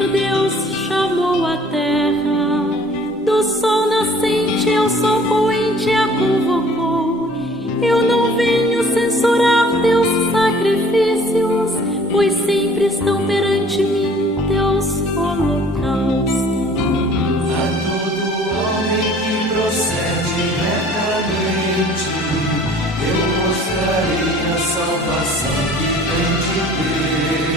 Senhor Deus chamou a terra, do sol nascente ao sol poente a convocou. Eu não venho censurar teus sacrifícios, pois sempre estão perante mim teus holocaustos. A todo homem que procede retamente, eu mostrarei a salvação que vem de Deus.